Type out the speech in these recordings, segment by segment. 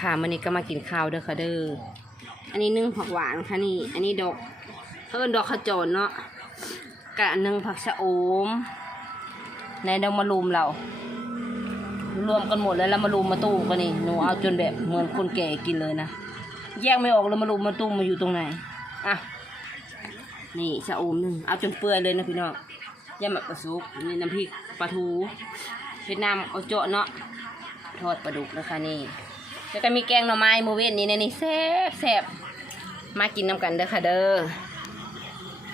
ค่ะมันนี้ก็มากินข้าวเด้อค่ะเด้อ อันนี้นึ่งผักหวานค่ะนี่ อันนี้ดอกเพิ่นดอกขจรเนาะกะนึ่งผักชะโอม ในดอกมะรุมเรา รวมกันหมดแล้วแล้วมารุมมาตู้กันนี่ หนูเอาจนแบบเหมือนคนแก่กินเลยนะ แยกไม่ออกเลยมารุมมาตู้มาอยู่ตรงไหน อะ นี่ชะโอมหนึ่งเอาจนเปื่อยเลยนะพี่น้องยำหมักปลาซุกนี่น้ำพริกปลาทูเวียดนามเอาเจาะเนาะทอดปลาดุกนะคะนี่ แล้วก็มีแกงหน่อไม้โมเวนนี่ในนี่แซ่บแซ่บมากินน้ำกันเด้อค่ะเด้อ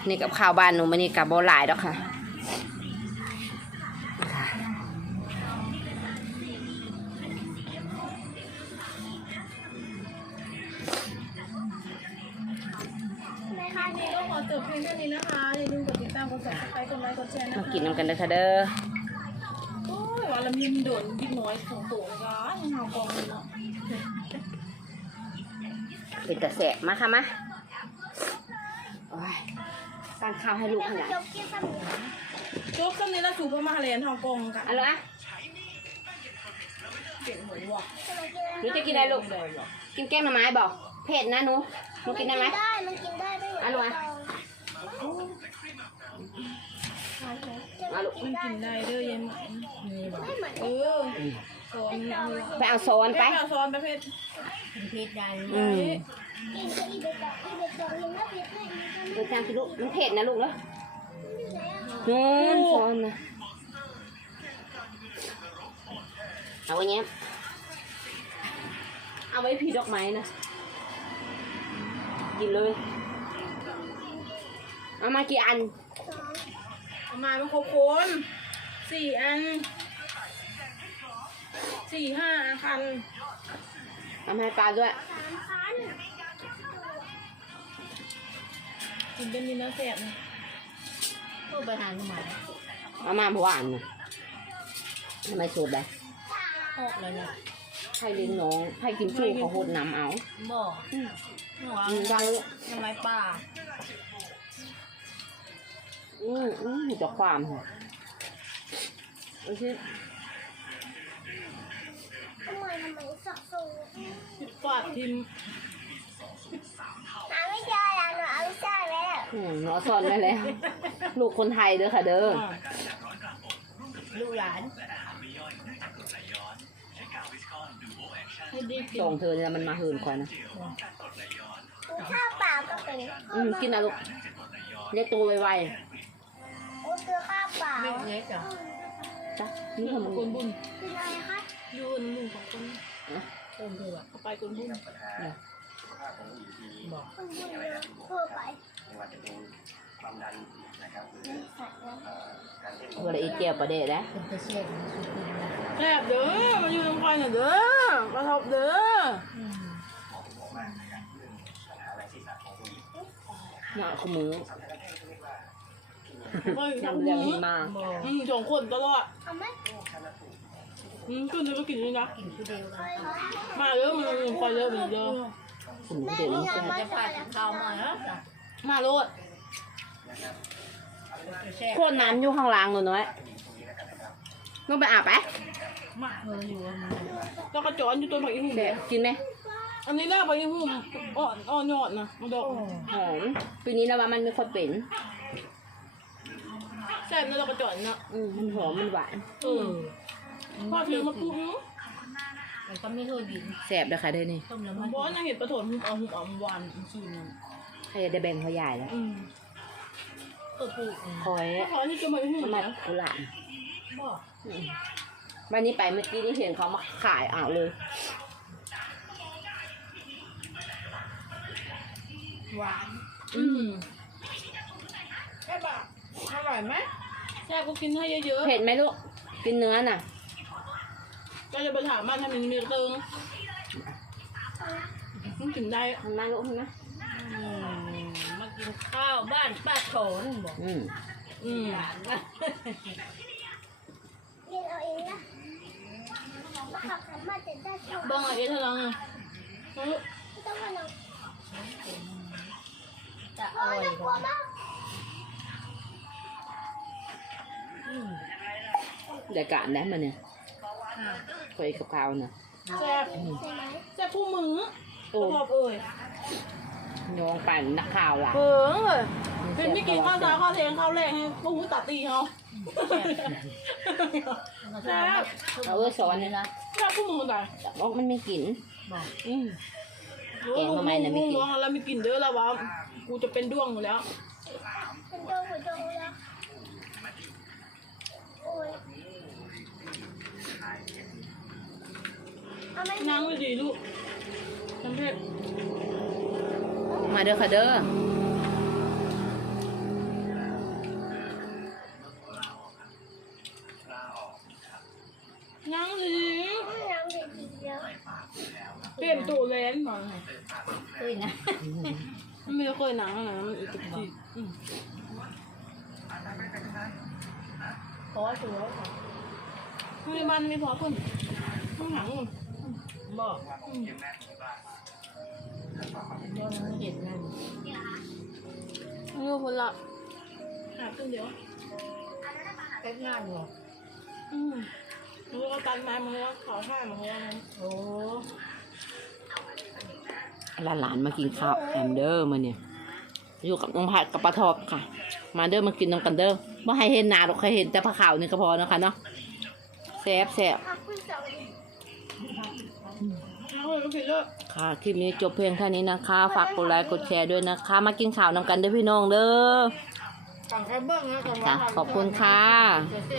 นี่กับข้าวบ้านหนูมันนี่กับโบหลายดอกค่ะค่ะนี่ก็ขอจบเพียงเท่านี้นะคะอย่าลืมกดติดตามกด subscribe กดไลค์กดแชร์นะมาคะกินน้ำกันเด้อค่ะเด้อโอ้ยวันละมีมโดนยิบน้อยของโตนะคะยังเอากองเลยเนาะ เป็นแต่แสบมาค่ะมาโอ้ยสั่งข้าวให้ลูกขนาดจบกันนี้ละสูบมาเรียนทองกงกันอันละเก่งหัววะหนูจะกินอะไรลูก กินแกงหน่อไม้บอกเผ็ดนะหนูหนูกินได้ไหมได้มันกินได้ด้วยอันหนูอะมาลูกมันกินได้เด้อเย็นไหมเออ สอนมันเอาเลยไปเอาซ้อนไปไป เอาสอนประเภทอืมกินก็อีเด็กอะอีเด็กบอกยังไม่เผ็ดเลยอีกเดินทางสิลูกมันเผ็ดนะลูกเนาะอยู่ไหนอะนู่นซ้อนนะเอาไว้เงี้ยเอาไว้ผีดอกไม้นะกินเลย เอามากี่อันเอามาเป็นครบคนสี่อัน สี่ห้าคันเอามาให้ปลาด้วยสามพันกินเป็นมีเนื้อแสบนะเอามาเพราะว่าอันนะทำไมสูตรได้ออกเลยนะให้เลี้ยงน้องให้กินชูเขาโหดน้ำเอาบอกอืมหัวอืมดังทำไมป่าอืมอืมจะความเหรอโอเค ทำไมทำไมสักสูผิดฟาดทิมหาไม่เจอแล้วหนูเอาไม่ใช่ไว้แล้วอืมหนูเอาซ่อนไว้แล้ว ลูกคนไทยเด้อค่ะเด้อ ลูกหลานให้ดีกินส่งเธอเนี่ยมันมาหืนคอยนะ กินข้าวเปล่าก็เป็นอืมกินนะลูกเรียกตัวไวโอ้คือข้าวเปล่าไม่เล็กอะๆจ้ะนี่นี่ทำทำมันกุนบุญ กินอะไรคะ ยืนลุงของคนนะโอนเถอะเข้าไปกุนบุญบอกคุณบุญเยอะเพื่อไปเวลาอีเจียวประเดะนะแซ่บเด้อมาอยู่ตรงคอยหน่อยเด้อกระทบเด้อเนาะขมือไปยำเรียงหิมาอืมสองคนตลอดเอาไหมอืมขึ้นเลยก็กินนี่นะไปเลยมาเด้อมาคอยเด้อมาเด้อขมือเดี๋ยวนี้จะพาถึงข้าวมาแล้วมาโลดโคตรน้ำอยู่ข้างล่างเลยน้อยต้องไปอาบไหมมาเธออยู่แล้วก็จอนอยู่ต้นผักอีหุ่มเด็กกินไหมอันนี้แรกผักอีหุ่มอ่อนอ่อนยอดนะมาดอกหอมปีนี้เราว่ามันไม่ค่อยเป็นแซ่บแล้วเราก็จอนเนาะอืมมันหอมมันหวานเออ พอเทียมมาปุ๊บมันก็ไม่เคยบินแสบเลยค่ะเด้อนี่ต้มแล้วมันบอสยังเห็นปลาโถนหุ่มเอาหุ่มเอาหวานชื่นนั่นใครจะได้แบ่งเขาใหญ่แล้วอืมตัวปลูกคอยพอที่จะมาอีหุ่มทำไมนะกุหลาบบอกอืมวันนี้ไปเมื่อกี้นี่เห็นเขามาขายเอาเลย หวาน อืมแซ่บอะอร่อยไหมแซ่บก็กินให้เยอะเผ็ดไหมลูก กินเนื้อน่ะๆ ก็จะไปถามมันทำมันมีเติงมันกินได้ทำมาลูกทำมาอืมมากินข้าวบ้านป้าโถนบอกอืมอืมหลานนะกินเอาเองนะมาขับขันมาจะได้เท่าบ้องอะไรเท่านั้นอะเออไม่ต้องมาลงจะโอ้อ่อยยน่ากลัวมากอืมเดี๋ยวกะได้มาเนี่ยอะเคยกะเพราน่ะแซ่บใช่ไหมแซ่บคู่มือโอ้ชอบเอ่ยยองปั่นนักข่าวล่ะเผิงเลยเป็นไม่กินข้าวเช้าข้าวเที่ยงข้าวแรกให้พวกหูตัดตีเขาแซ่บเอาเออสอนเลยนะแซ่บคู่มือแต่บอกมันไม่กิน อืมแกงทำไมน่ะไม่กินลุงๆแล้วไม่กินเด้อแล้ววะกูจะเป็นด้วงอยู่แล้วมันโดนหัวโดนแล้วโอ้ยเอาไม่ นั่งไม่ดีลูกน้ำเพชรมาเด้อค่ะเด้อนั่งดีน้ำเด็กดีแล้วเปลี่ยนตัวแลนหน่อยเฮ้ยนะมันไม่เคยหนังอะไรมันอีกทีอืมขอตัวไม่บ้านไม่พอเพิ่นต้องหนังอืม บอกอืมว่ามันเห็นนั่นไม่รู้คนละหาตึ้งเดียวแค่งานเหรออืมมันก็ตันไม้มันก็ขอห้ามันก็นั้นโอ้หลานๆมากินข้าวแอมเดอร์มาเนี่ย อยู่กับน้องผัดกับปลาทอบค่ะ มาเด้อมากินน้ำกันเด้อว่าให้เห็นหนาหรอกใครเห็นแต่ผ้าขาวนี่ก็พอเนาะคะเนาะแซ่บแซ่บ ค่ะ คลิปนี้จบเพียงเท่านี้นะคะ ฝากกดไลค์กดแชร์ด้วยนะคะ มากินข้าวนำกันเด้อพี่น้องเด้อต่างกันเบิ้งนะต่างค่ะ ขอบคุณค่ะ